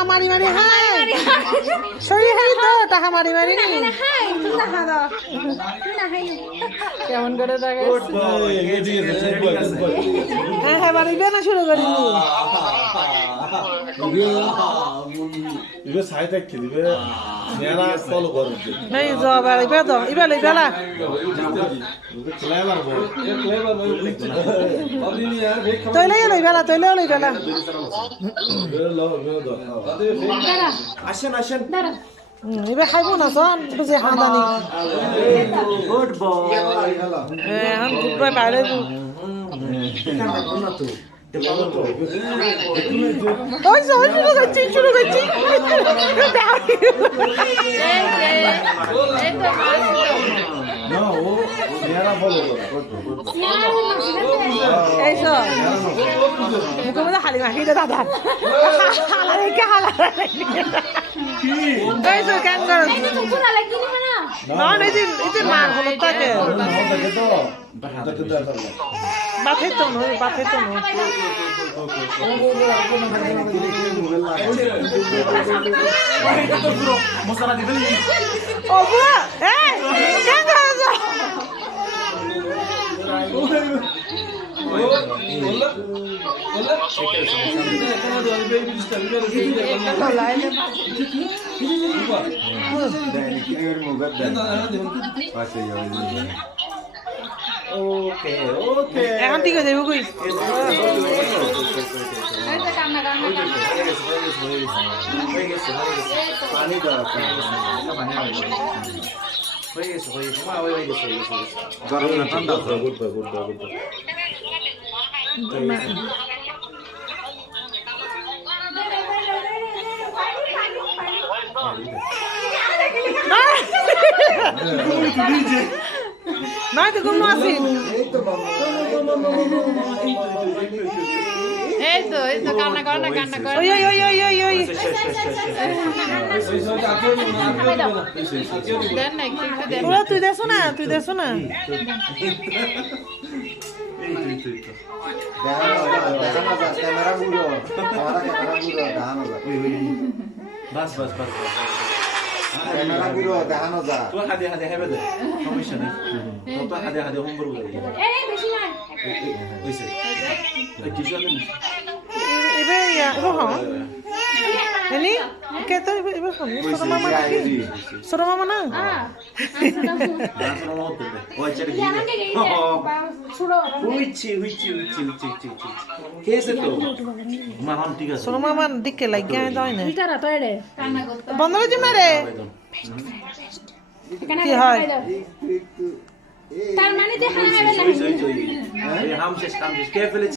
টাকা মারি মারি হাই শরীর হাই তো টাকা মারি মারি কেমন করে থাকে হ্যাঁ হ্যাঁ বাড়ি না শুরু করিনি 이거 사이다 키리베 내가 follow 거를 नहीं जो बारी पे तो इबे ले बेला 이거 클레버 뭐 클레버 뭐 어디니 यार तो ले बेला तो ले बेला 아션 아션 इबे खाइबो ना सन बुझे खादानी गुड बॉय हम गुड बॉय पाले 어디서 शुरू करছি ना वो मेरा follow eso मुझे खाली माखी दे दादा खाला के खाला eso কেন করো না এই মার হলো তাকে বাথে তো নয় মশলা দিবেন ও বুয়া এই কেন করছো ওকে ওকে এখন ঠিক আছে কই পানি দাও হয়ে গেছে গরম না ঠান্ডা গুড না তো ঘুম আসি এই তো কান্না কর ওই দেন না একটু দেন ওরা তুই দেখছো না বাস ক্যামেরা গুলো দেখানো যা তো হাতে হেবে দে সমস্যা নেই তো হাতে হোমওয়ার্ক করে এই বেশি না হইছে কিছু আছে এবে হ্যাঁ এনি কে তো এবে ছোট মামা না ওই চলে গিয়ে হইছি কেসে তো মাহাম ঠিক আছে ছোট মামা দিকে লাগিয়ে দাও না ইটারা তো এড়ে কান্না করতে বন্ধ করে দিন রে কি হয় তার মানে যে হাম হাম শেষ কে ফেলেছে